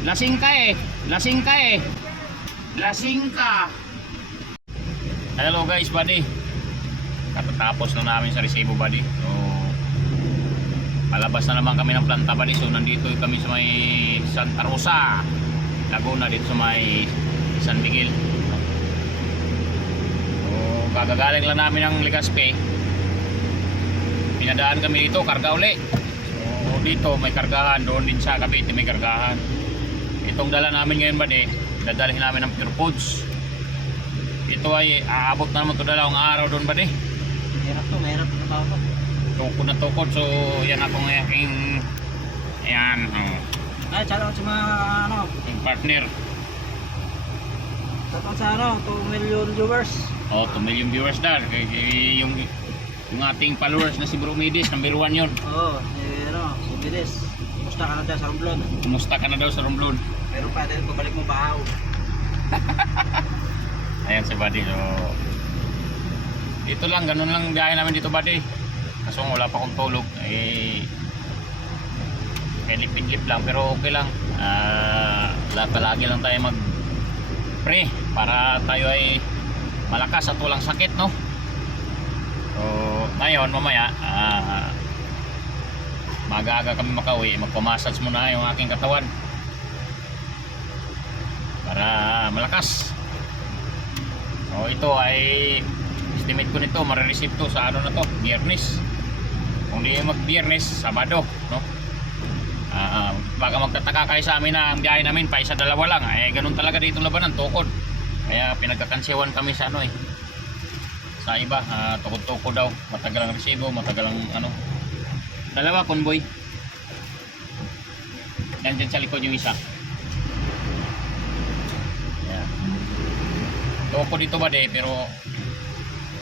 Lasing ka eh. Lasing ka eh. Lasing ka. Hello guys, buddy. Katatapos na namin sa resibo, buddy. So, palabas na naman kami ng planta, buddy. So, nandito kami sa may Santa Rosa, Laguna, dito sa may San Miguel. So, gagagaling lang namin ng Legazpi. Pinadaan kami dito, karga uli. So, dito may kargahan, doon din sa Cavite may kargahan. Itong dala namin ngayon, buddy, dadalhin namin ng Pure Foods. Ito ay aabot na naman ito dalawang araw doon, buddy. Mahirap to, mahirap na tao to. tukod na tukod so yan akong aking ayan oh, Ay, shout out sa mga ano, yung partner shout out sa ano, 2 million viewers. oh 2 million viewers dar kay- yung yung ating followers na si Bromidis number 1 yun Oo, eh, ano, si Bilis. Kumusta ka na dyan sa Romblon? kumusta ka na daw sa Romblon Pero pa din, pabalik mo bahaw. ayan si buddy so dito lang ganun lang ang biyahe namin dito buddy kaso wala pa akong tulog eh eh lip lang pero okay lang ah la- palagi lang tayo mag pre para tayo ay malakas at walang sakit no so ngayon mamaya ah maaga-aga kami makauwi magpamassage muna yung aking katawan para malakas So ito ay estimate ko nito marireceive to sa ano na to, Biyernes. Kung di mag Biyernes, Sabado, no? Ah, baka magtataka kayo sa amin na ang biyahe namin pa isa dalawa lang. Eh ganun talaga dito labanan, tukod. Kaya pinagkakansiwan kami sa ano eh. Sa iba, ah, tukod-tukod daw, matagal ang resibo, matagal ang ano. Dalawa convoy. Yan dyan sa likod yung isa. Yan. Toko dito ba de pero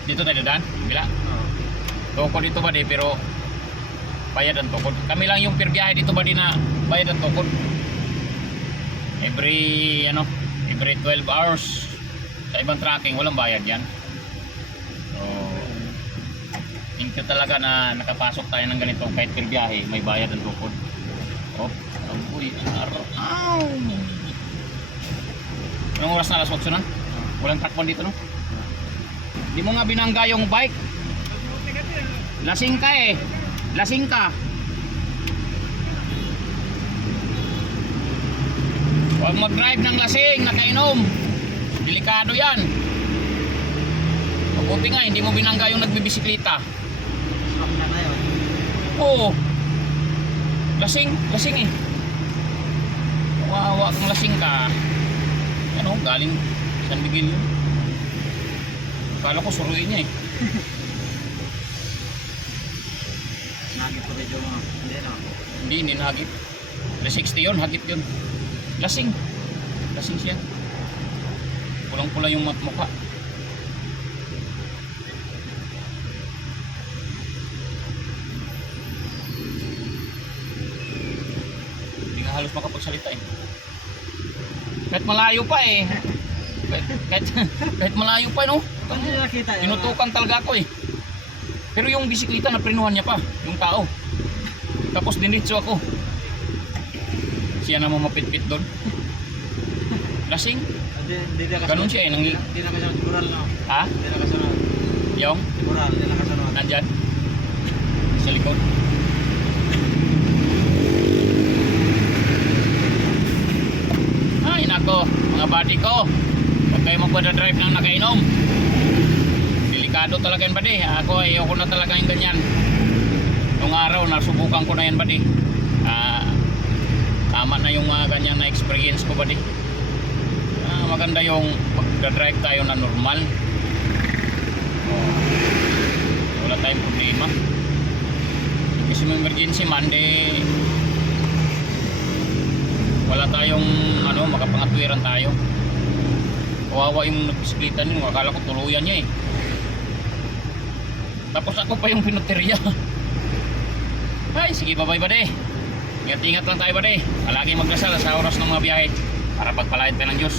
dito tayo dadaan? Bila? Oo. Toko dito ba de pero bayad ang tukod. Kami lang yung per biyahe dito ba di na bayad ang tukod. Every ano, every 12 hours sa ibang tracking walang bayad yan. You talaga na nakapasok tayo ng ganito kahit per biyahe may bayad ang tukod. Oh, amoy, araw. Ow! Anong oras na alas 8 na? Walang takpan dito no? Di mo nga binangga yung bike. Lasing ka eh. Lasing ka. Huwag mag-drive ng lasing, nakainom. Delikado yan. Mabuti nga, hindi mo binangga yung nagbibisikleta. Oo. Lasing, lasing eh. Wawa kung lasing ka. Ano, galing San Miguel yun. Kala ko suruin niya eh. Nagit ko yung mga, hindi na. Hindi, hindi na hagip. 360 yun, hagip yun. Lasing. Lasing siya. Pulang-pula yung mat mukha. Halos makapagsalita eh. Kahit malayo pa eh. Kahit, kahit, kahit malayo pa no. Ano? Tinutukan talaga ako eh. Pero yung bisikleta na prinuhan niya pa, yung tao. Tapos dinitso ako. Siya naman mapitpit doon. Lasing. Na. Ganun siya eh. Nang, Hindi na kasunod. Sigural na. ha? Hindi na kasunod. Yung? Sigural, hindi na kasunod. Nandyan? Sa likod? Nako, mga buddy ko. Huwag kayo magpada-drive ng nakainom. Delikado talaga yan buddy. Ako ayoko na talaga yung ganyan. Nung araw, nasubukan ko na yan buddy. Ah, tama na yung mga ganyan na experience ko buddy. Ah, maganda yung magda-drive tayo na normal. Oh, wala tayong problema. Kasi may emergency man, wala tayong ano, makapangatwiran tayo. Kawawa yung nagbisikleta niyo, akala ko tuluyan niya eh. Tapos ako pa yung pinuterya. Ay, sige bye-bye bade. Ingat-ingat lang tayo bade. Palagi magdasal sa oras ng mga biyahe para pagpalain tayo ng Diyos.